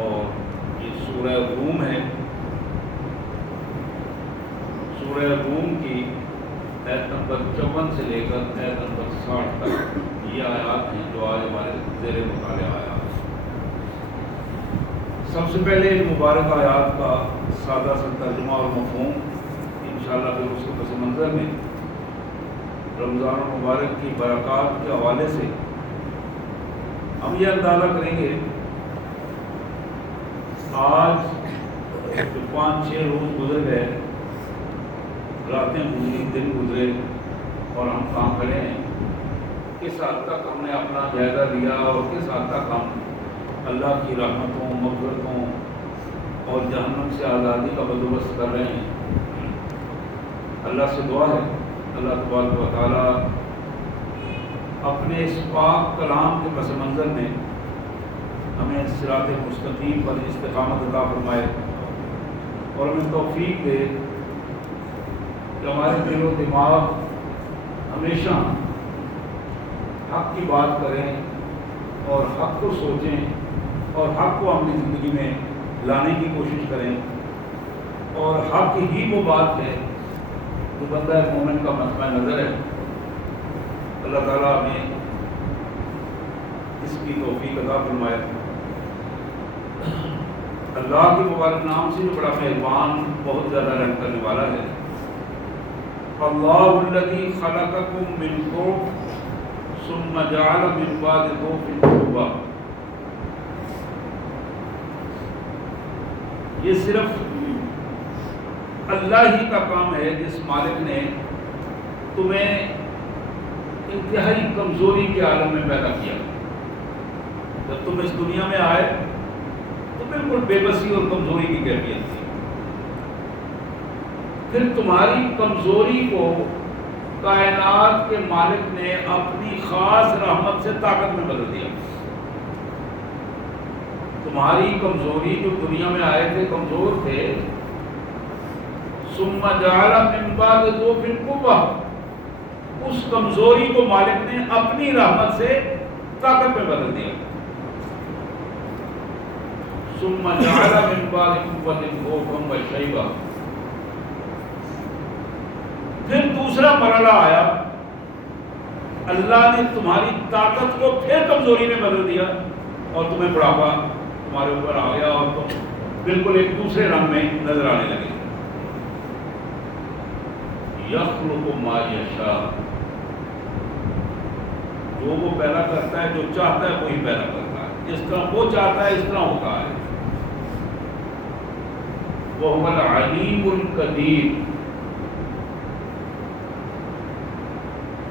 اور یہ سورہ روم ہے. سورہ روم کی آیت نمبر 54 سے لے کر آیت نمبر 60 تک یہ آیات ہیں جو آج ہمارے زیر مطالعہ آیات ہیں. سب سے پہلے ان مبارک آیات کا سادہ سا ترجمہ اور مفہوم انشاءاللہ پھر اس کے پس منظر میں رمضان المبارک کی برکات کے حوالے سے ہم یہ اندازہ کریں گے. آج جو 5-6 روز گزر گئے، راتیں گزری، دن گزرے اور ہم کہاں کھڑے ہیں، کس حد تک ہم نے اپنا جائزہ لیا اور کس حد تک ہم اللہ کی رحمتوں، مغفرتوں اور جہنم سے آزادی کا بندوبست کر رہے ہیں. اللہ سے دعا ہے اللہ تبارک و تعالیٰ اپنے اس پاک کلام کے پس منظر میں ہمیں صراط مستقیم پر استقامت عطا فرمائے اور ہمیں توفیق دے کہ ہمارے دل و دماغ ہمیشہ حق کی بات کریں اور حق کو سوچیں اور حق کو اپنی زندگی میں لانے کی کوشش کریں. اور حق ہی وہ بات ہے جو بندہ مومن کا مطمع نظر ہے. اللہ تعالیٰ ہمیں اس کی توفیق عطا فرمائے. اللہ کے مبارک نام سے جو بڑا مہربان، بہت زیادہ رحم کرنے والا ہے. اللہ الذی خلقکم من ضعف ثم جعل من بعد ضعف قوة. یہ صرف اللہ ہی کا کام ہے جس مالک نے تمہیں انتہائی کمزوری کے عالم میں پیدا کیا. جب تم اس دنیا میں آئے تو بالکل بے بسی اور کمزوری کی کیفیت تھی. پھر تمہاری کمزوری کو کائنات کے مالک نے اپنی خاص رحمت سے طاقت میں بدل دیا. تمہاری کمزوری، جو دنیا میں آئے تھے کمزور تھے، ثم جعل من بعد ضعف قوة، اس کمزوری کو مالک نے اپنی رحمت سے طاقت میں بدل دیا. ثم جعل من بعد قوة ضعفا وشيبا. پھر دوسرا مرحلہ آیا، اللہ نے تمہاری طاقت کو پھر کمزوری میں بدل دیا اور تمہیں بڑھاپا تمہارے اوپر آ گیا اور تم بالکل ایک دوسرے رنگ میں نظر آنے لگے. یخلق ما یشاء، جو وہ پیدا کرتا ہے، جو چاہتا ہے وہی پیدا کرتا ہے. جس طرح وہ چاہتا ہے اس طرح ہوتا ہے. وَهُوَ الْعَلِيمُ الْقَدِيرُ،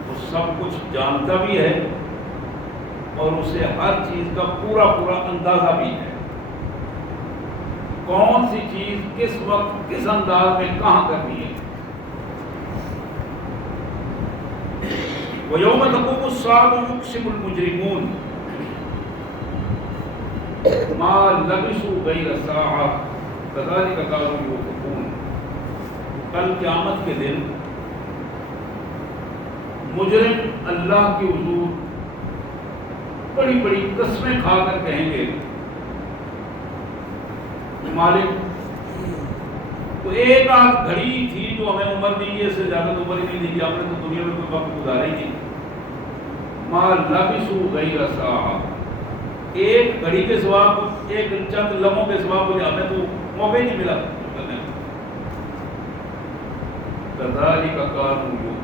وہ سب کچھ جانتا بھی ہے اور اسے ہر چیز کا پورا پورا اندازہ بھی ہے. کون سی چیز کس وقت کس انداز میں کہاں کرنی ہے. وَيَوْمَ تَقُومُ السَّاعَةُ يُقْسِمُ الْمُجْرِمُونَ مَا لَبِثُوا غَيْرَ سَاعَةٍ كَذَلِكَ كَانُوا يُؤْفَكُونَ. کل قیامت کے دن مجرم اللہ کے حضور بڑی بڑی قسمیں کھا کر کہیں گے، مالک تو ایک آدھ گھڑی تھی جو ہمیں عمر دی ہے، اس سے زیادہ تو عمر ہی نہیں دی، ہم نے تو دنیا میں کوئی وقت گزارا ہی نہیں. ما لبثوا غیر ساعة، ایک گھڑی کے سوا، ایک چند لمحوں کے سوا مجھے ہمیں تو موقع ہی نہیں ملا کرنے. كذلك كانوا يؤفكون.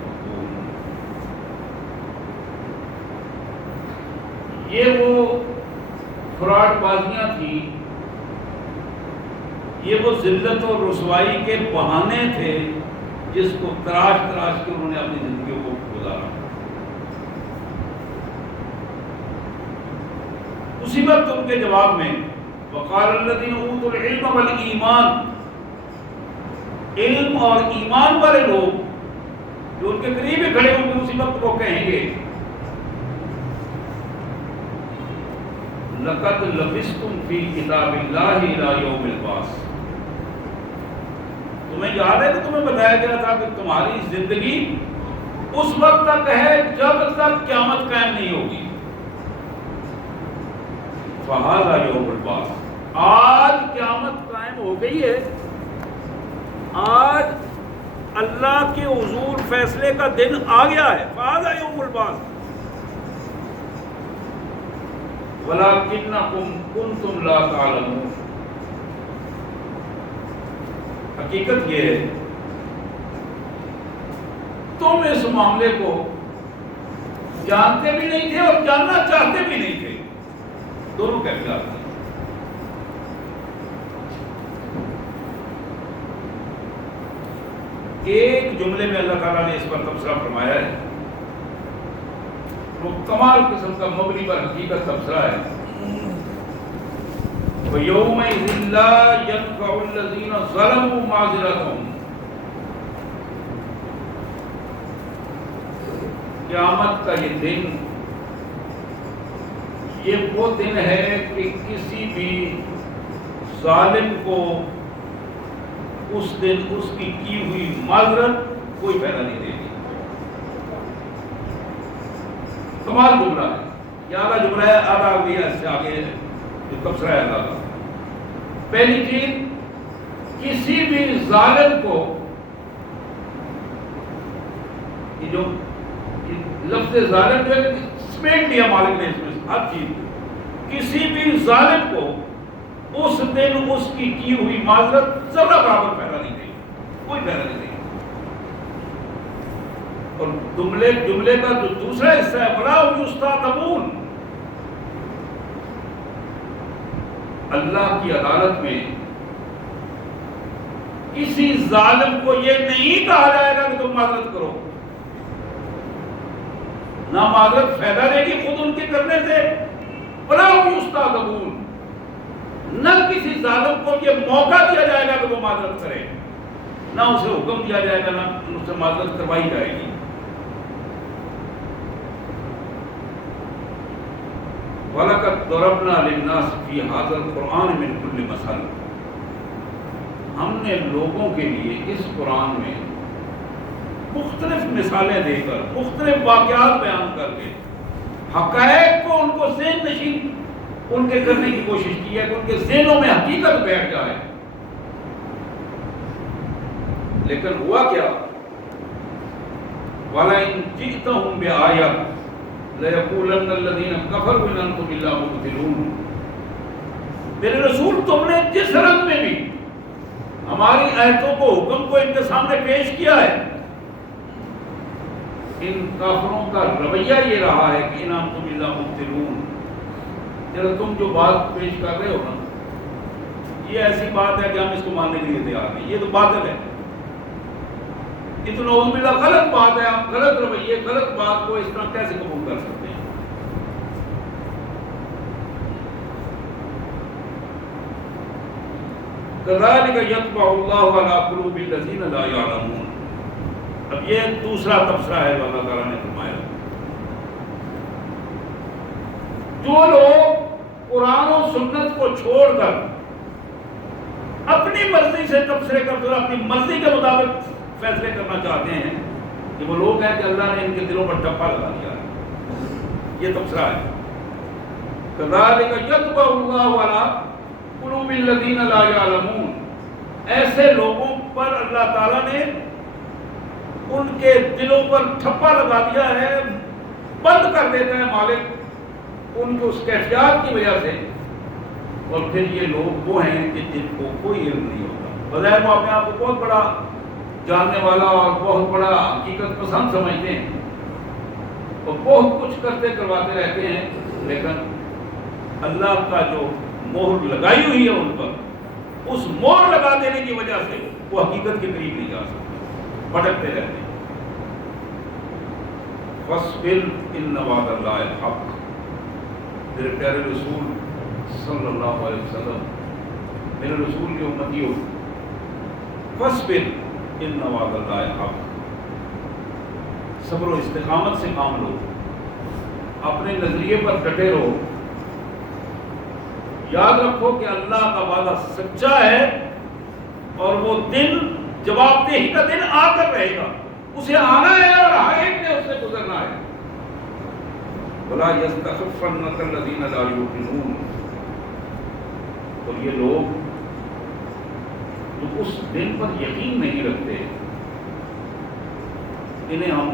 یہ وہ فراڈ بازیاں تھیں، یہ وہ ذلت اور رسوائی کے بہانے تھے جس کو تراش تراش کے انہوں نے اپنی زندگیوں کو گزارا. اسی وقت ان کے جواب میں وقال الذين اوتوا العلم والایمان، علم اور ایمان والے لوگ جو ان کے قریب ہی کھڑے ہوں گے اسی وقت وہ کہیں گے لقد لبثتم فی کتاب اللہ الی یوم البعث. تمہیں یاد ہے کہ تمہیں بتایا گیا تھا کہ تمہاری زندگی اس وقت تک ہے جب تک قیامت قائم نہیں ہوگی. فہذا یوم البعث، آج قیامت قائم ہو گئی ہے، آج اللہ کے حضور فیصلے کا دن آ گیا ہے. فَهَذَا يَوْمُ الْبَعْثِ وَلَٰكِنَّكُمْ كُنتُمْ لَا تَعْلَمُونَ. حقیقت یہ ہے تم اس معاملے کو جانتے بھی نہیں تھے اور جاننا چاہتے بھی نہیں تھے. دونوں کیفیات ہیں. ایک جملے میں اللہ تعالیٰ نے اس پر تبصرہ فرمایا ہے، وہ کمال قسم کا مبنی پر حقیقت تبصرہ ہے. وَيَوْمَئِذٍ لَا يَنفَعُ الَّذِينَ ظَلَمُوا مَعْذِرَتُهُمْ. قیامت کا یہ دن، یہ وہ دن ہے کہ کسی بھی ظالم کو اس دن اس کی ہوئی معذرت کوئی فائدہ نہیں دے گی. کمال جملہ ہے، یہ اعلیٰ جملہ ہے. اعلیٰ گیا اس سے آگے جو تبصرہ ہے اللہ کا. پہلی چیز، کسی بھی ظالم کو، یہ جو لفظ ظالم جو ہے سمیٹ لیا مالک نے اس میں ہر چیز، کسی بھی ظالم کو اس دن اس کی ہوئی معذرت ذرہ برابر فائدہ نہیں دے گی، کوئی فائدہ نہیں دے گی. اور جملے کا جو دوسرا حصہ ہے بڑا یستعتبون، اللہ کی عدالت میں کسی ظالم کو یہ نہیں کہا جائے گا کہ تم معذرت کرو. نہ معذرت فائدہ دے گی خود ان کے کرنے سے، بڑا یستعتبون. نہ کسی ظالم کو یہ موقع دیا جائے گا کہ وہ معذرت کرے، نہ اسے حکم دیا جائے گا، نہ اس سے معذرت کروائی جائے گی. وَلَقَدْ ضَرَبْنَا لِلنَّاسِ فِي هَذَا الْقُرْآنِ مِنْ كُلِّ مَثَلٍ. ہم نے لوگوں کے لیے اس قرآن میں مختلف مثالیں دے کر، مختلف واقعات بیان کر کے حقائق کو ان کو ذہن نشین ان کے کرنے کی کوشش کی ہے کہ ان کے ذہنوں میں حقیقت بیٹھ جائے. لیکن ہوا کیا؟ وَلَئِن جِئْتَهُم بِآيَةٍ لَيَقُولَنَّ الَّذِينَ كَفَرُوا إِنْ أَنْتُمْ إِلَّا مُبْطِلُونَ. میرے رسول تم نے جس رنگ میں بھی ہماری آیتوں کو، حکم کو ان کے سامنے پیش کیا ہے، ان کافروں کا رویہ یہ رہا ہے کہ اِنْ أَنْتُمْ إِلَّا مُبْطِلُونَ. جب تم جو بات پیش کر رہے ہو نا، یہ ایسی بات ہے کہ ہم اس کو ماننے کے لیے تیار نہیں. یہ تو باطل ہے، یہ تو نعوذ باللہ غلط بات ہے. ہم غلط رویے، غلط بات کو اس طرح کیسے قبول کر سکتے ہیں؟ كَذَلِكَ يَطْبَعُ اللَّهُ عَلَىٰ قُلُوبِ الَّذِينَ لَا يَعْلَمُونَ. اب یہ دوسرا تبصرہ ہے جو اللہ تعالیٰ نے فرمایا. جو لوگ قرآن و سنت کو چھوڑ کر اپنی مرضی سے تبصرے کرتے اور اپنی مرضی کے مطابق فیصلے کرنا چاہتے ہیں، کہ وہ لوگ ہیں کہ اللہ نے ان کے دلوں پر ٹپا لگا دیا ہے. یہ تبصرہ ہے. كَذَلِكَ يَطْبَعُ اللَّهُ عَلَىٰ قُلُوبِ الَّذِينَ لَا يَعْلَمُونَ. ایسے لوگوں پر اللہ تعالیٰ نے ان کے دلوں پر ٹھپا لگا دیا ہے، بند کر دیتا ہے مالک ان کو اس کیفیات کی وجہ سے. اور پھر یہ لوگ وہ ہیں کہ جن کو کوئی علم نہیں ہوتا. بظاہر وہ اپنے آپ کو بہت بڑا جاننے والا اور بہت بڑا حقیقت پسند سمجھتے ہیں اور بہت کچھ کرتے کرواتے رہتے ہیں، لیکن اللہ کا جو مہر لگائی ہوئی ہے ان پر، اس مہر لگا دینے کی وجہ سے وہ حقیقت کے قریب نہیں جا سکتے، بھٹکتے رہتے ہیں. فَاصْبِرْ إِنَّ وَعْدَ اللَّهِ حَقٌّ. میرے پیارے رسول صلی اللہ علیہ وسلم، میرے رسول کے امتیوں، فَاصْبِرْ إِنَّ وَعْدَ اللَّهِ حَقٌّ. صبر و استقامت سے کام لو، اپنے نظریے پر ڈٹے رہو. یاد رکھو کہ اللہ کا وعدہ سچا ہے اور وہ دن جواب دہی کا دن آ کر رہے گا. اسے آنا ہے اور ہر ایک نے اس سے گزرنا ہے. وَلَا يَسْتَخِفَّنَّكَ الَّذِينَ لَا يُؤْمِنُونَ. اور یہ لوگ جو اس دن پر یقین نہیں رکھتے، انہیں ہم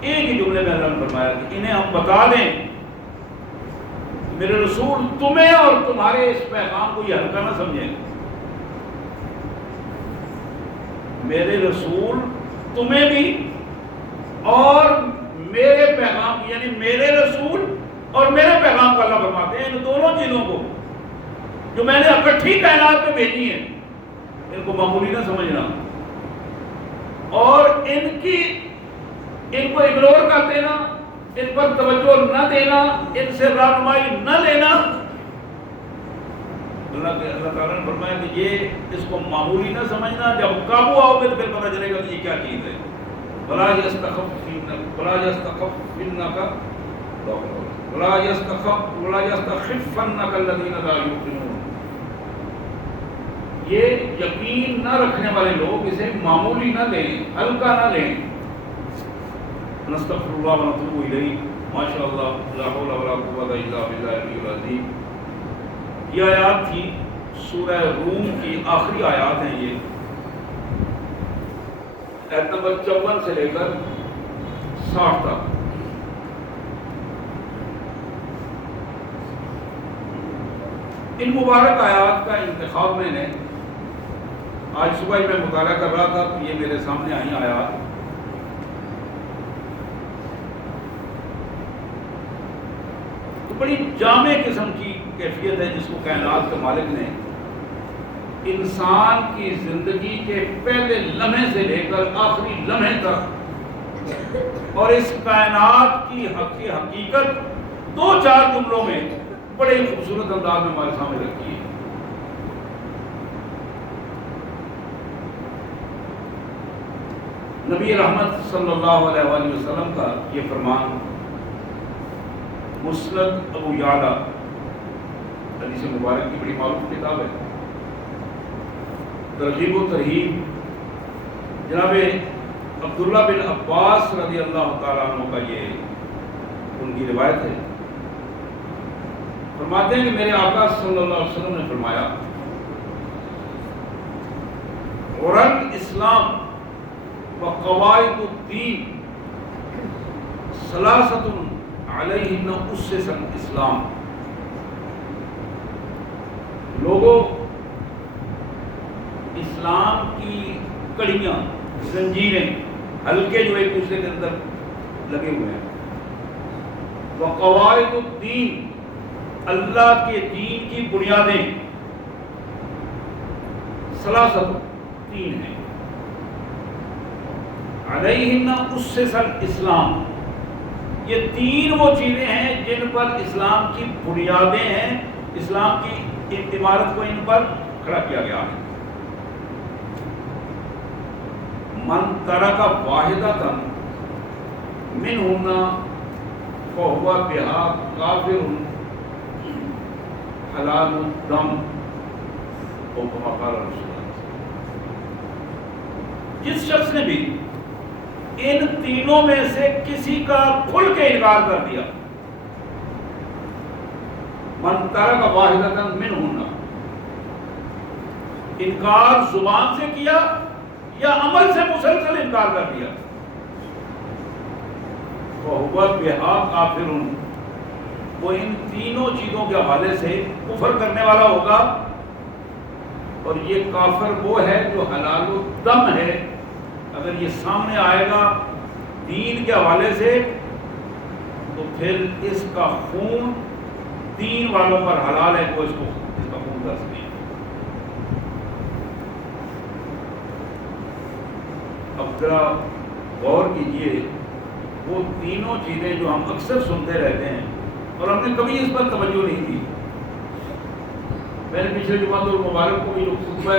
ایک ہی جملے میں اللہ نے فرمایا کہ انہیں ہم بتا دیں میرے رسول تمہیں اور تمہارے اس پیغام کو یہ ہلکا نہ سمجھیں. میرے رسول تمہیں بھی اور میرے پیغام، یعنی میرے رسول اور میرے پیغام کو اللہ فرماتے ہیں ان دونوں چیزوں کو جو میں نے اکٹھی کائنات میں بھیجی ہیں ان کو معمولی نہ سمجھنا، اور ان کو اگنور کر دینا، ان پر توجہ نہ دینا، ان سے رہنمائی نہ لینا. اللہ تعالیٰ نے فرمایا کہ یہ اس کو معمولی نہ سمجھنا، جب قابو آؤ گے تو پھر پتہ چلے گا کہ یہ کیا چیز ہے. وَلَا يَسْتَخِفَّنَّكَ الَّذِينَ لَا يُؤْمِنُونَ. یہ یقین نہ رکھنے والے لوگ اسے معمولی نہ لیں، ہلکا نہ لیں. نستغفر اللہ ونتوب الیہ. ماشاء اللہ، لا حول ولا قوۃ الا باللہ العلی العظیم. یہ آیات تھی سورہ روم کی آخری آیات ہیں. یہ آیت نمبر 54 سے لے کر 60 تک. ان مبارک آیات کا انتخاب میں نے آج صبح ہی میں مطالعہ کر رہا تھا تو یہ میرے سامنے آئی آیات. تو بڑی جامع قسم کی کیفیت ہے جس کو کائنات کے مالک نے انسان کی زندگی کے پہلے لمحے سے لے کر آخری لمحے تک اور اس کائنات کی حقیقت 2-4 جملوں میں بڑے خوبصورت انداز میں ہمارے سامنے رکھی ہے. نبی رحمت صلی اللہ علیہ وآلہ وسلم کا یہ فرمان مسند ابو یعلا حدیث مبارک کی بڑی معروف کتاب ہے. ترغیب و ترہیب جناب عبداللہ بن عباس رضی اللہ تعالیٰ عنہ کا یہ ان کی روایت ہے. فرماتے ہیں کہ میرے آقا صلی اللہ علیہ وسلم نے فرمایا غرل اسلام و قواعد الدین ثلاثۃ علیہن اسس الاسلام. لوگوں، اسلام کی کڑیاں، زنجیریں، حلقے جو ایک دوسرے کے اندر لگے ہوئے ہیں. وقواعد الدین، اللہ کے دین کی بنیادیں، ثلاثۃ، 3 ہیں. علیہن اسس الاسلام، یہ 3 وہ چیزیں ہیں جن پر اسلام کی بنیادیں ہیں، اسلام کی عمارت کو ان پر کھڑا کیا گیا ہے. من ترک واحدۃ منہن فہو بہا کافر حلال الدم او کما قال رسول اللہ. جس شخص نے بھی ان 3 میں سے کسی کا کھل کے انکار کر دیا، من ترک واحدۃ منہن، انکار زبان سے کیا یا عمل سے مسلسل انکار کر دیا، فہو بہا کافر، وہ ان 3 چیزوں کے حوالے سے کفر کرنے والا ہوگا. اور یہ کافر وہ ہے جو حلال الدم ہے. اگر یہ سامنے آئے گا دین کے حوالے سے تو پھر اس کا خون دین والوں پر حلال ہے، وہ اس کا خون کر سکے. اب ذرا غور کیجئے، وہ 3 چیزیں جو ہم اکثر سنتے رہتے ہیں اور ہم نے کبھی اس پر توجہ نہیں دی. میں نے پچھلے جمعۃ المبارک کو بھی جو خطبہ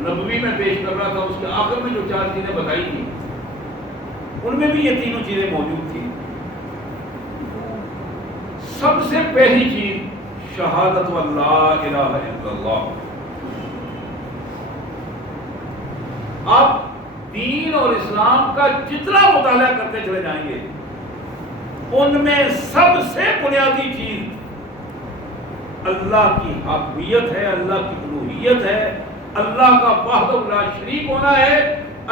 نبوی میں پیش کر رہا تھا اس کے آخر میں جو 4 چیزیں بتائی تھیں ان میں بھی یہ 3 چیزیں موجود تھیں. سب سے پہلی چیز شہادت واللہ الہ الا اللہ. آپ دین اور اسلام کا جتنا مطالعہ کرتے چلے جائیں گے ان میں سب سے بنیادی چیز اللہ کی حاکمیت ہے، اللہ کی الوہیت ہے، اللہ کا وحدہ لا شریک ہونا ہے،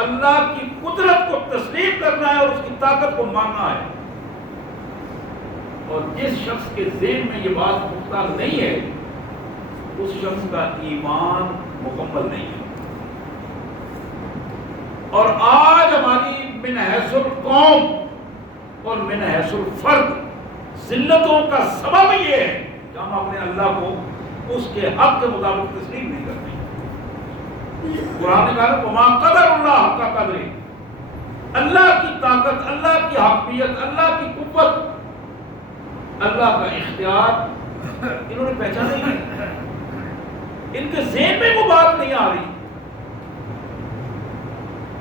اللہ کی قدرت کو تسلیم کرنا ہے اور اس کی طاقت کو ماننا ہے۔ اور جس شخص کے ذہن میں یہ بات پختہ نہیں ہے اس شخص کا ایمان مکمل نہیں ہے۔ اور آج ہماری من حیث القوم اور من حیث الفرد ذلتوں کا سبب یہ ہے کہ ہم اپنے اللہ کو اس کے حق کے مطابق تسلیم نہیں کرتے۔ قرآن نے کہا وما قدر اللہ حق قدر، اللہ کی طاقت، اللہ کی حاکمیت، اللہ کی قوت، اللہ کا اختیار انہوں نے پہچانا ہی نہیں، ان کے ذہن میں وہ بات نہیں آ رہی۔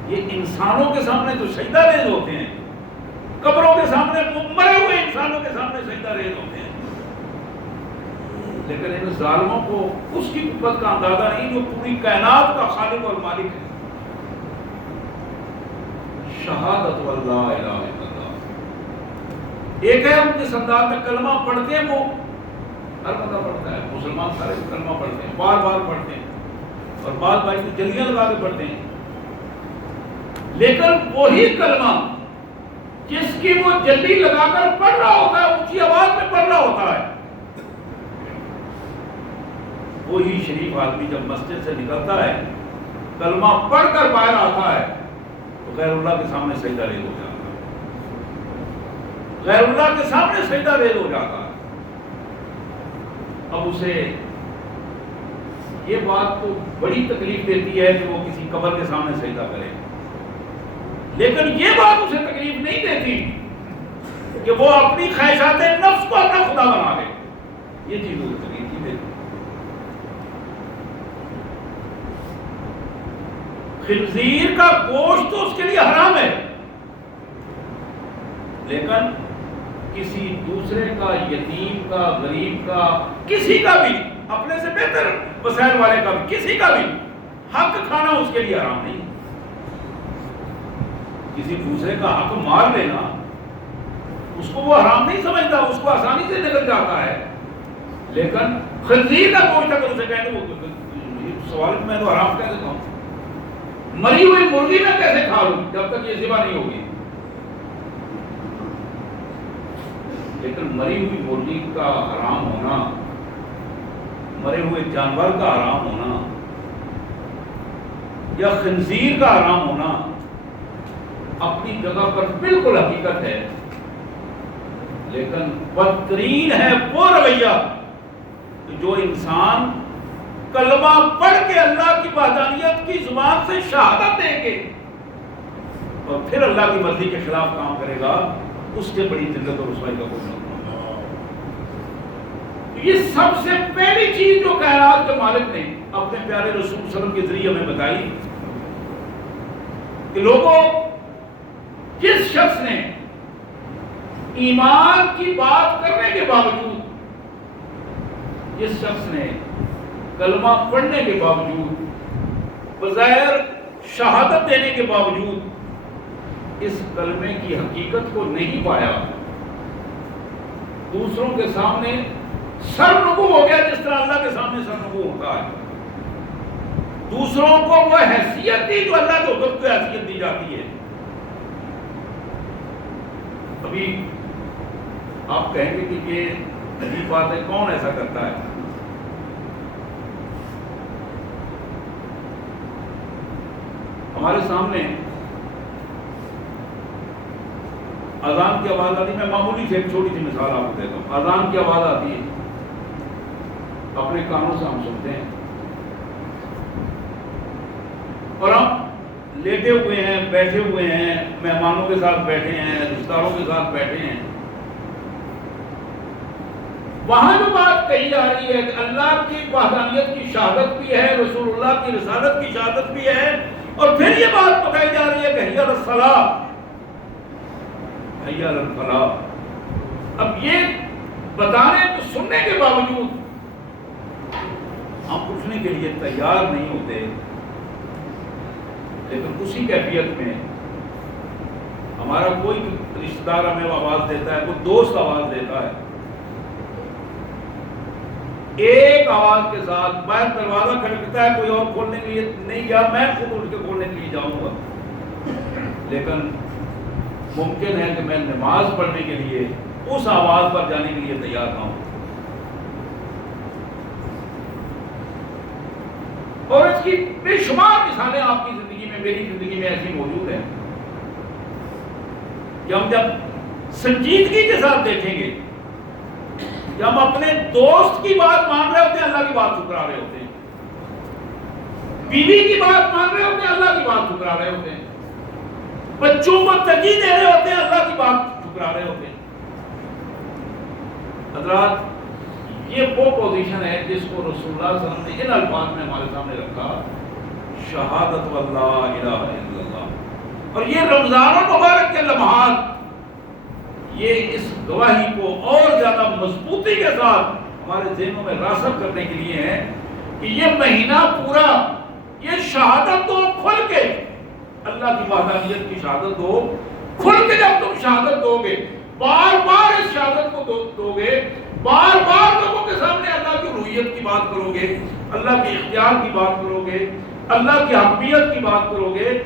یہ انسانوں کے سامنے تو سجدہ ریز ہوتے ہیں، قبروں کے سامنے مرے ہوئے انسانوں کے سامنے سجدہ ریز ہوتے ہیں، لیکن ان ظالموں کو اس کی قوت کا اندازہ نہیں جو پوری کائنات کا خالق اور مالک ہے۔ شہادت واللہ الہ الا اللہ، ایک ہے ہم جس انداز میں کلمہ پڑھتے ہیں وہ ہر بندہ پڑھتا ہے، مسلمان سارے کلمہ پڑھتے ہیں، بار بار پڑھتے ہیں اور بعض بار جلیاں لگا کے پڑھتے ہیں، لیکن وہی کلمہ جس کی وہ جلی لگا کر پڑھ رہا ہوتا ہے، اونچی آواز میں پڑھ رہا ہوتا ہے، وہی شریف آدمی جب مسجد سے نکلتا ہے کلمہ پڑھ کر باہر آتا ہے تو غیر اللہ کے سامنے سجدہ ریز ہو جاتا ہے، غیر اللہ کے سامنے سجدہ ریز ہو جاتا ہے۔ اب اسے یہ بات تو بڑی تکلیف دیتی ہے کہ وہ کسی قبر کے سامنے سجدہ کرے، لیکن یہ بات اسے تکلیف نہیں دیتی کہ وہ اپنی خواہشات نفس کو اپنا خدا بنا لے، یہ چیز اسے تکلیف نہیں دیتی۔ خنزیر کا گوشت تو اس کے لیے حرام ہے، لیکن کسی دوسرے کا، یتیم کا، غریب کا، کسی کا بھی، اپنے سے بہتر وسائل والے کا بھی، کسی کا بھی حق کھانا اس کے لیے حرام نہیں۔ کسی دوسرے کا حق مار لینا اس کو وہ حرام نہیں سمجھتا، اس کو آسانی سے نکل جاتا ہے، لیکن خنزیر کا گوشت اگر اسے کہنے وہ سوال میں تو حرام کہہ دیتا ہوں، مری ہوئی مرغی میں کیسے کھا لوں جب تک یہ ذبح نہیں ہوگی، لیکن مری ہوئی مرغی کا حرام ہونا، مرے ہوئے جانور کا حرام ہونا یا خنزیر کا حرام ہونا اپنی جگہ پر بالکل حقیقت ہے، لیکن بدترین ہے وہ رویہ جو انسان کلمہ پڑھ کے اللہ کی وحدانیت کی زبان سے شہادت دے کے اور پھر اللہ کی مرضی کے خلاف کام کرے گا، اس سے بڑی ذلت اور رسوائی کا کوئی نہیں۔ یہ سب سے پہلی چیز جو کائنات کے مالک نے اپنے پیارے رسول صلی اللہ علیہ وسلم کے ذریعے ہمیں بتائی کہ لوگوں، جس شخص نے ایمان کی بات کرنے کے باوجود، جس شخص نے کلمہ پڑھنے کے باوجود، بظاہر شہادت دینے کے باوجود اس کلمے کی حقیقت کو نہیں پایا، دوسروں کے سامنے سرنگو ہو گیا، جس طرح اللہ کے سامنے سرنگو ہوتا ہے، دوسروں کو وہ حیثیت دی جو اللہ کے حکم کو حیثیت دی جاتی ہے۔ ابھی آپ کہیں گے کہ یہ عجیب بات ہے، کون ایسا کرتا ہے؟ ہمارے سامنے اذان کی آواز آتی ہے، میں معمولی سے ایک چھوٹی سی مثال آپ کو دیتا ہوں، اذان کی آواز آتی ہے، اپنے کانوں سے ہم سنتے ہیں اور ہم لیٹے ہوئے ہیں، بیٹھے ہوئے ہیں، مہمانوں کے ساتھ بیٹھے ہیں، رشتہ داروں کے ساتھ بیٹھے ہیں، وہاں جو بات کہی جا رہی ہے کہ اللہ کی وحدانیت کی شہادت بھی ہے، رسول اللہ کی رسالت کی شہادت بھی ہے، اور پھر یہ بات بتائی جا رہی ہے کہ حی علی الصلاۃ، حی علی الفلاح۔ اب یہ بتانے تو سننے کے باوجود ہم اٹھنے کے لیے تیار نہیں ہوتے، لیکن اسی کیفیت میں ہمارا کوئی رشتہ دار ہمیں آواز دیتا ہے، کوئی دوست آواز دیتا ہے، ایک آواز کے ساتھ باہر دروازہ کھٹکتا ہے، کوئی اور کھولنے کے لیے نہیں گیا، میں خود اٹھ کے کھولنے کے لیے جاؤں گا، لیکن ممکن ہے کہ میں نماز پڑھنے کے لیے اس آواز پر جانے کے لیے تیار نہ ہوں. اور اس کی بے شمار مثالیں آپ کی زندگی میں، میری زندگی میں ایسی موجود ہیں کہ ہم جب سنجیدگی کے ساتھ دیکھیں گے کہ ہم اپنے دوست کی بات مان رہے ہوتے ہیں، اللہ کی بات ٹھکرا رہے ہوتے ہیں، بیوی کی بات مان رہے ہوتے ہیں، اللہ کی بات ٹھکرا رہے ہوتے ہیں، بچوں کو ترجیح دے رہے ہوتے ہیں، اللہ کی بات ٹھکرا رہے ہوتے ہیں. حضرات، یہ وہ پوزیشن ہے جس کو رسول اللہ صلی اللہ علیہ وسلم نے ان الفاظ میں ہمارے سامنے رکھا، شہادت واللہ الہ الا اللہ. اور یہ رمضان المبارک کے لمحات یہ اس گواہی کو اور زیادہ مضبوطی کے ساتھ ہمارے ذہنوں میں راسخ کرنے کے لیے ہیں کہ یہ مہینہ پورا یہ شہادت دو کھل کے، اللہ کی وحدانیت کی شہادت دو کھل کے. جب تم شہادت دو گے، بار بار اس شہادت کو دو گے، بار بار لوگوں کے سامنے اللہ کی روحیت کی بات کرو گے، اللہ کے اختیار کی بات کرو گے، اللہ کی حکمیت کی بات کرو گے،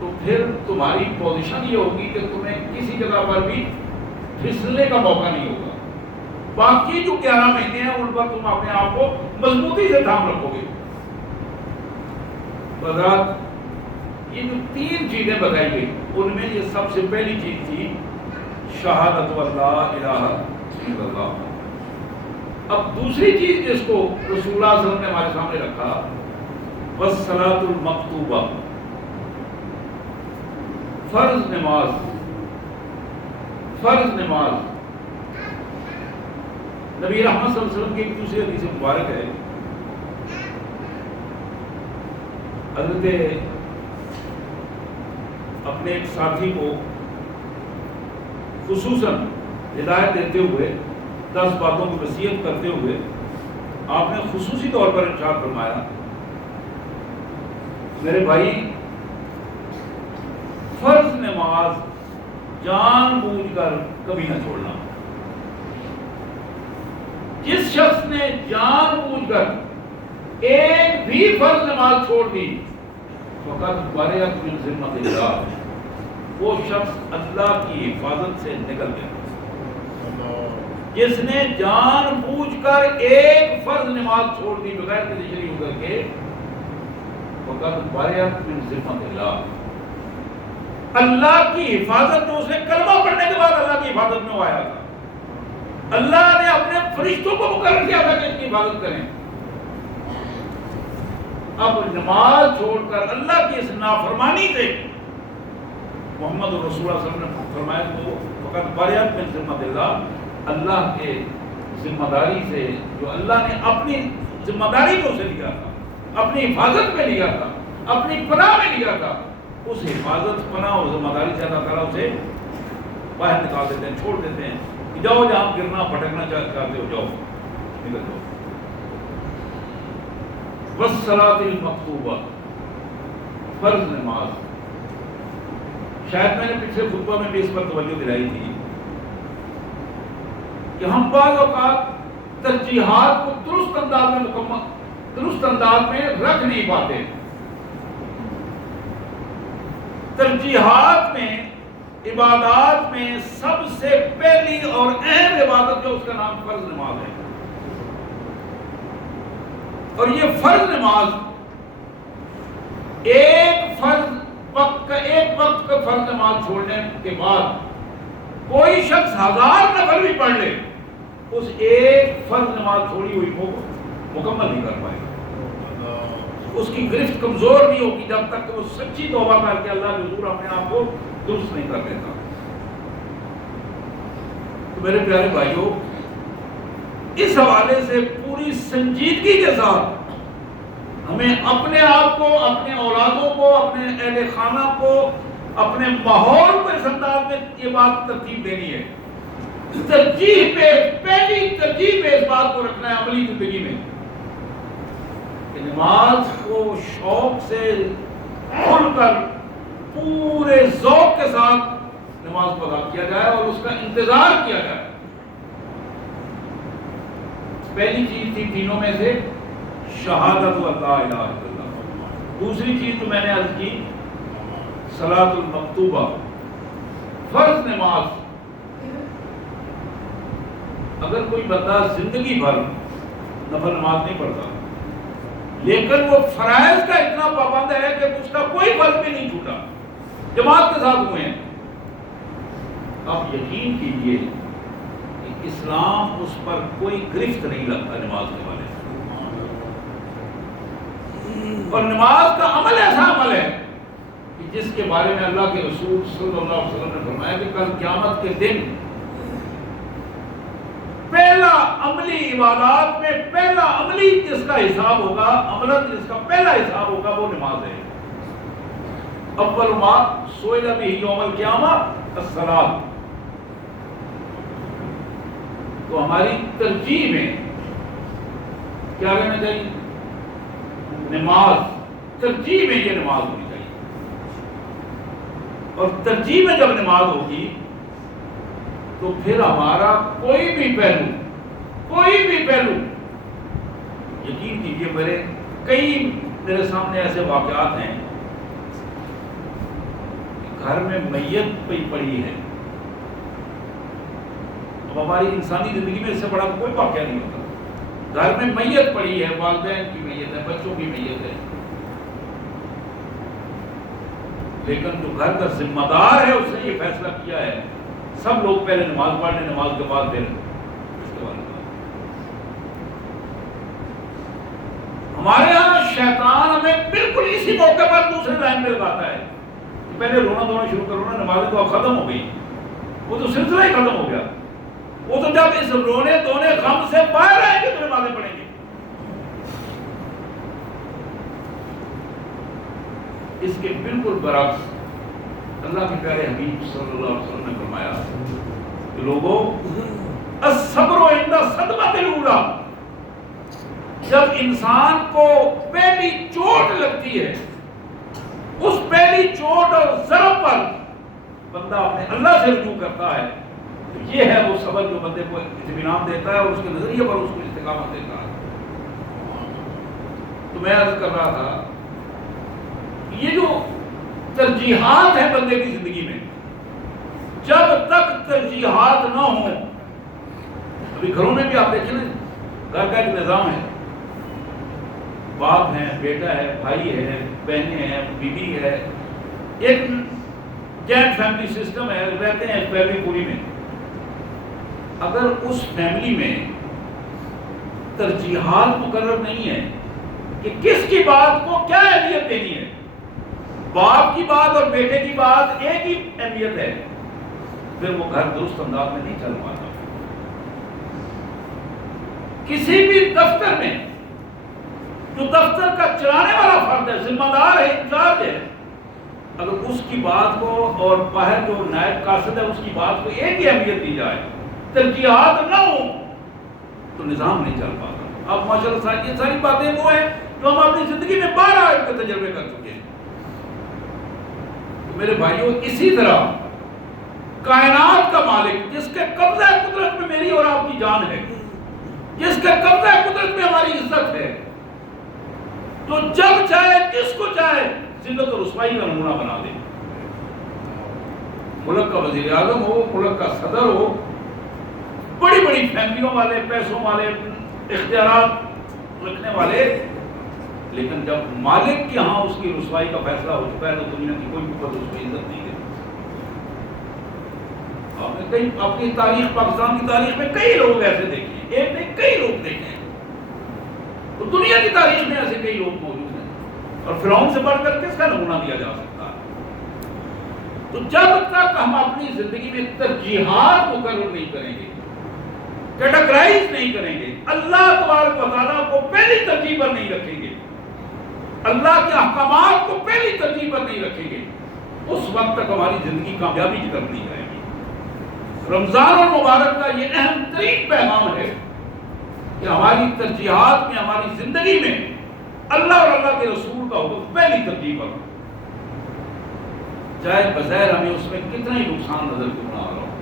تو پھر تمہاری پوزیشن یہ ہوگی کہ تمہیں کسی جگہ پر بھی پھسلنے کا موقع نہیں ہوگا. باقی جو 11 مہینے ہیں ان پر تم اپنے آپ کو مضبوطی سے تھام رکھو گے. حضرات، یہ جو 3 چیزیں بتائی گئی ان میں یہ سب سے پہلی چیز تھی شہادت واللہ الہ الا اللہ. اب دوسری چیز جس کو رسول اللہ صلی اللہ علیہ وسلم نے ہمارے سامنے رکھا، والصلاۃ المکتوبہ، فرض نماز. فرض نماز نبی رحمت صلی اللہ علیہ وسلم کی ایک دوسری حدیث مبارک ہے. حضرت اپنے ایک ساتھی کو خصوصاً ہدایت دیتے ہوئے، 10 باتوں کی وصیت کرتے ہوئے آپ نے خصوصی طور پر ارشاد فرمایا، میرے بھائی، فرض نماز جان بوجھ کر کبھی نہ چھوڑنا. جس شخص نے جان بوجھ کر ایک بھی فرض نماز چھوڑ دی، فقط بریت من ذمۃ اللہ، وہ شخص اللہ کی حفاظت سے نکل گیا. جس نے جان بوجھ کر ایک فرض نماز چھوڑ دی بغیر کسی شریعت کر کے، فقط بریت من ذمۃ اللہ، اللہ کی حفاظت میں، اس نے کلمہ پڑھنے کے بعد اللہ کی حفاظت میں وہ آیا تھا. اللہ نے اپنے فرشتوں کو مقرر کیا تھا کہ اس کی حفاظت کریں. اب نماز چھوڑ کر اللہ کی اس نافرمانی سے محمد رسول اللہ صلی اللہ علیہ وسلم نے فرمایا تو فقط بریت من ذمۃ اللہ، اللہ کے ذمہ داری سے جو اللہ نے اپنی ذمہ داری کو اسے لیا تھا، اپنی حفاظت میں لیا تھا، اپنی پناہ میں لیا تھا، اس حفاظت، پناہ اور ذمہ داری سے اللہ تعالیٰ اسے باہر نکال دیتے ہیں، چھوڑ دیتے ہیں کہ جاؤ جہاں گرنا پھٹکنا چاہتے ہو، جاؤ، نکل جاؤ. والصلاۃ المکتوبہ، فرض نماز. شاید میں نے پچھلے خطبہ میں بھی اس پر توجہ دلائی تھی کہ ہم بعض اوقات ترجیحات کو درست انداز میں رکھ نہیں پاتے. ترجیحات میں، عبادات میں سب سے پہلی اور اہم عبادت جو اس کا نام فرض نماز ہے. اور یہ فرض نماز ایک وقت کا فرض نماز چھوڑنے کے بعد کوئی شخص 1000 نفل بھی پڑھ لے، اس ایک فرض نماز چھوڑی ہوئی کو مکمل نہیں کر پائے گا. اس کی گرفت کمزور نہیں ہوگی جب تک کہ وہ سچی توبہ کر کے اللہ کے حضور اپنے آپ کو درست نہیں کر دیتا. تو میرے پیارے بھائیوں، اس حوالے سے پوری سنجیدگی کے ساتھ ہمیں اپنے آپ کو، اپنے اولادوں کو، اپنے اہل خانہ کو، اپنے ماحول کو اس انداز میں یہ بات ترتیب دینی ہے. پہلی ترجیح پہ اس بات کو رکھنا ہے عملی زندگی میں کہ نماز کو شوق سے کھل کر پورے ذوق کے ساتھ نماز کو ادا کیا جائے اور اس کا انتظار کیا جائے. پہلی چیز تھی تینوں میں سے شہادت اللہ الہ الا اللہ. دوسری چیز جو میں نے عرض کی صلاۃ المکتوبہ، فرض نماز. اگر کوئی بندہ زندگی بھر نفل نماز نہیں پڑھتا لیکن وہ فرائض کا اتنا پابند ہے کہ اس کا کوئی فرض بھی نہیں چھوٹا، جماعت کے ساتھ ہوئے ہیں، اب یقین کیجئے کہ اسلام اس پر کوئی گرفت نہیں لگتا نماز کے والے. اور نماز کا عمل ایسا عمل ہے کہ جس کے بارے میں اللہ کے رسول صلی اللہ علیہ وسلم نے فرمایا کہ کل قیامت کے دن پہلا عملی عبادات میں پہلا عملی جس کا حساب ہوگا، عملاً جس کا پہلا حساب ہوگا وہ نماز ہے. اول ما سئل بہ یوم القیامہ الصلاۃ. تو ہماری ترجیح میں کیا رہنا چاہیے؟ نماز. ترجیح میں یہ نماز ہونی چاہیے. اور ترجیح میں جب نماز ہوگی تو پھر ہمارا کوئی بھی پہلو یقین کیجیے میرے سامنے ایسے واقعات ہیں کہ گھر میں میت پڑی ہے. اب ہماری انسانی زندگی میں اس سے بڑا کوئی واقعہ نہیں ہوتا. گھر میں میت پڑی ہے، والدین کی میت ہے، بچوں کی میت ہے، لیکن جو گھر کا ذمہ دار ہے اس نے یہ فیصلہ کیا ہے سب لوگ پہلے نماز پڑھ لیں، نماز کے بعد پھر اس کے بعد. ہمارے ہاں شیطان ہمیں بالکل اسی موقع پر دوسرے لائن میں لگاتا ہے کہ پہلے رونا دھونا شروع کرو نا، نمازیں تو اب ختم ہو گئی. وہ تو سلسلہ ہی ختم ہو گیا. وہ تو جب اس رونے دھونے غم سے باہر آئیں گے تو نمازیں پڑھیں گے. اس کے بالکل برعکس اللہ کے پیارے حبیب صلی اللہ علیہ وسلم نے فرمایا کہ لوگوں الصبر عند الصدمۃ الاولی. جب انسان کو پہلی چوٹ لگتی ہے، اس پہلی چوٹ اور ضرب پر بندہ اپنے اللہ سے رجوع کرتا ہے، تو یہ ہے وہ صبر جو بندے کو اطمینان دیتا ہے اور اس کے نظریے پر اس کو استقامت دیتا ہے. تو میں عرض کر رہا تھا یہ جو ترجیحات ہیں بندے کی زندگی میں، جب تک ترجیحات نہ ہوں، ابھی گھروں میں بھی آپ دیکھیں نا، گھر کا ایک نظام ہے، باپ ہے، بیٹا ہے، بھائی ہے، بہنیں ہیں، بیوی ہے، ایک جوائنٹ فیملی سسٹم ہے، رہتے ہیں فیملی پوری میں. اگر اس فیملی میں ترجیحات مقرر نہیں ہے کہ کس کی بات کو کیا اہمیت دینی ہے، باپ کی بات اور بیٹے کی بات ایک ہی اہمیت ہے، پھر وہ گھر درست انداز میں نہیں چل پاتا. کسی بھی دفتر میں جو دفتر کا چلانے والا فرد ہے، ذمہ دار ہے، انچارج ہے، اگر اس کی بات کو اور باہر جو نائب قاصد ہے اس کی بات کو ایک ہی اہمیت دی جائے، ترجیحات نہ ہوں، تو نظام نہیں چل پاتا. اب ماشاءاللہ یہ ساری باتیں وہ ہیں جو ہم اپنی زندگی میں 12 کے تجربے کر چکے ہیں. میرے بھائیوں، اسی طرح کائنات کا مالک جس کے قبضہ قدرت میں میری اور آپ کی جان ہے، جس کے قبضہ قدرت میں ہماری عزت ہے، تو جب چاہے کس کو چاہے ذلت و رسوائی کا نمونہ بنا دے. ملک کا وزیر اعظم ہو، ملک کا صدر ہو، بڑی بڑی فیملیوں والے، پیسوں والے، اختیارات رکھنے والے، لیکن جب مالک کے ہاں اس کی رسوائی کا فیصلہ ہو چکا ہے تو دنیا کی کوئی قوت اس کو عزت نہیں دیتی. آپ نے کئی اپنی تاریخ، پاکستان کی تاریخ میں کئی لوگ ایسے دیکھے، ایک نہیں کئی لوگ دیکھے ہیں. تو دنیا کی تاریخ میں ایسے کئی لوگ موجود ہیں، اور فرعون سے بڑھ کر کس کا نمونہ دیا جا سکتا ہے. تو جب تک ہم اپنی زندگی میں ترجیحات مقرر نہیں کریں گے، کیٹاگرائز نہیں کریں گے، اللہ تبارک و تعالیٰ کو پہلی ترجیح پر نہیں رکھیں گے، اللہ کے احکامات کو پہلی ترجیح پر نہیں رکھیں گے، اس وقت تک ہماری زندگی کامیابی کی طرف نہیں جائے گی. رمضان المبارک کا یہ اہم ترین پیغام ہے کہ ہماری ترجیحات میں، ہماری زندگی میں اللہ اور اللہ کے رسول کا حکم پہلی ترجیح پر، چاہے بظاہر ہمیں اس میں کتنا ہی نقصان نظر کیوں نہ آ رہا ہو.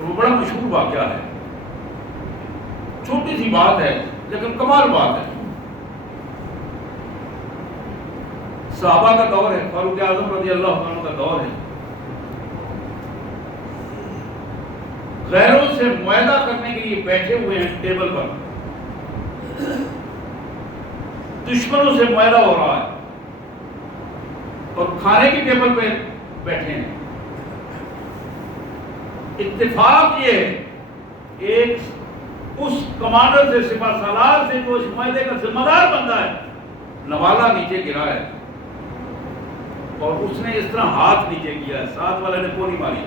وہ بڑا مشہور واقعہ ہے چھوٹی سی بات ہے لیکن کمال بات ہے. صحابہ کا دور ہے، فاروق اعظم رضی اللہ عنہ کا دور ہے. غیروں سے معاہدہ کرنے کے لیے بیٹھے ہوئے ہیں ٹیبل پر، دشمنوں سے معاہدہ ہو رہا ہے اور کھانے کی ٹیبل پہ بیٹھے ہیں. اتفاق یہ ہے ایک اس کمانڈر سے، سپہ سالار سے جو اس معاہدے کا ذمہ دار بندہ ہے، نوالا نیچے گرا ہے اور اس نے اس طرح ہاتھ نیچے کیا ہے، ساتھ والے نے گولی ماری.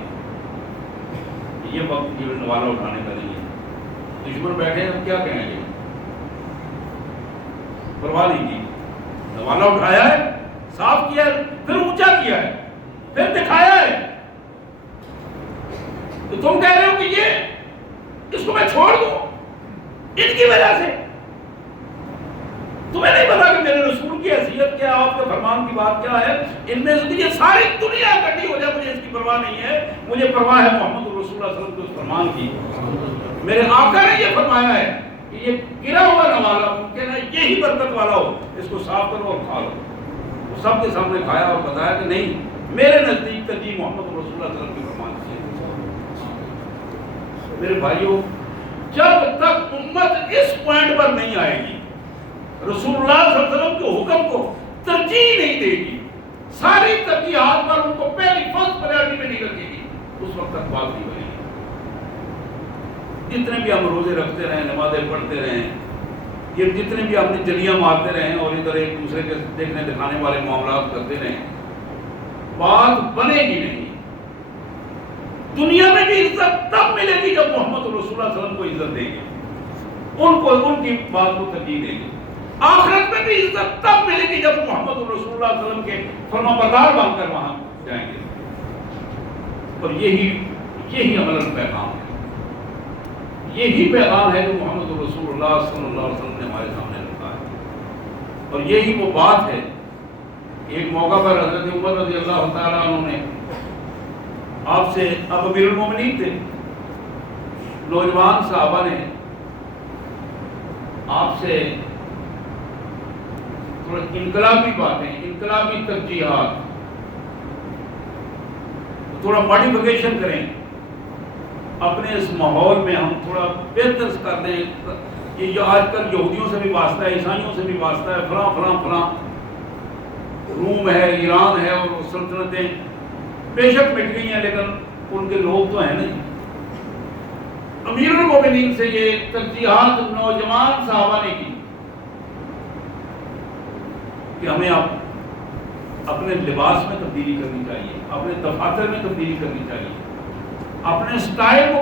یہ وقت یہ نوالا اٹھانے کا نہیں ہے. دشمن بیٹھے ہیں، کیا کہیں گے؟ پرواہ نہیں کی. نوالا اٹھایا ہے، صاف کیا ہے، پھر اونچا کیا ہے، پھر دکھایا ہے. تو تم کہہ رہے ہو کہ یہ اس کو میں چھوڑ دوں ان کی وجہ سے؟ تمہیں نہیں پتا کہ میرے رسول کی حیثیت کیا، آپ کے فرمان کی بات کیا ہے؟ ان میں سے یہ ساری دنیا اکٹھی ہو جائے، مجھے اس کی پرواہ نہیں ہے. مجھے پرواہ ہے محمد رسول اللہ صلی اللہ علیہ وسلم کے اس فرمان کی. میرے آقا نے یہ فرمایا ہے کہ یہ گرا ہوا نوالا ممکن ہے یہی برکت والا ہو، اس کو صاف کرو اور کھا لو. وہ سب کے سامنے کھایا اور بتایا کہ نہیں، میرے نزدیک ترجیح محمد رسول اللہ صلی اللہ علیہ وسلم کے فرمان کی ہے. میرے بھائیوں، جب تک امت اس پوائنٹ پر نہیں آئے گی، رسول اللہ صلی اللہ علیہ وسلم کے حکم کو ترجیح نہیں دے گی، ساری ترجیحات پر ان کو پہلی فرسٹ پریورٹی میں نہیں رکھے گی، اس وقت تک بات نہیں بنے گی. جتنے بھی ہم روزے رکھتے رہیں، نمازیں پڑھتے رہیں، یہ جتنے بھی ہم نے جلیاں مارتے رہیں اور ادھر ایک دوسرے کے دیکھنے دکھانے والے معاملات کرتے رہیں، بات بنے گی نہیں. دنیا میں بھی عزت تب ملے گی جب محمد رسول اللہ صلی اللہ علیہ وسلم کو عزت دیں گے، ان کو ان کی بات کو ترجیح دیں گے. آخرت میں بھی عزت تب ملے گی جب محمد رسول اللہ صلی اللہ علیہ وسلم کے فرما بردار بن کر وہاں جائیں گے. اور یہی عملاً پیغام ہے، یہی پیغام ہے جو محمد رسول اللہ صلی اللہ علیہ وسلم نے ہمارے سامنے رکھا ہے. اور یہی وہ بات ہے. ایک موقع پر حضرت عمر رضی اللہ تعالیٰ عنہ نے آپ سے، اب امیر المومنین تھے، نوجوان صحابہ نے آپ سے تھوڑا انقلابی باتیں، انقلابی ترجیحات، تھوڑا ماڈیفیکیشن کریں، اپنے اس ماحول میں ہم تھوڑا بہتر کر دیں. یہ آج کل یہودیوں سے بھی واسطہ ہے، عیسائیوں سے بھی واسطہ ہے، فلاں فلاں فلاں، روم ہے، ایران ہے، اور سلطنتیں بے شک مٹ گئی ہیں لیکن ان کے لوگ تو ہیں نہیں. امیر المومنین سے یہ ترجیحات نوجوان صحابہ نے کی کہ ہمیں اپنے لباس میں تبدیلی کرنی چاہیے، اپنے دفاتر میں تبدیلی کرنی چاہیے، اپنے سٹائل کو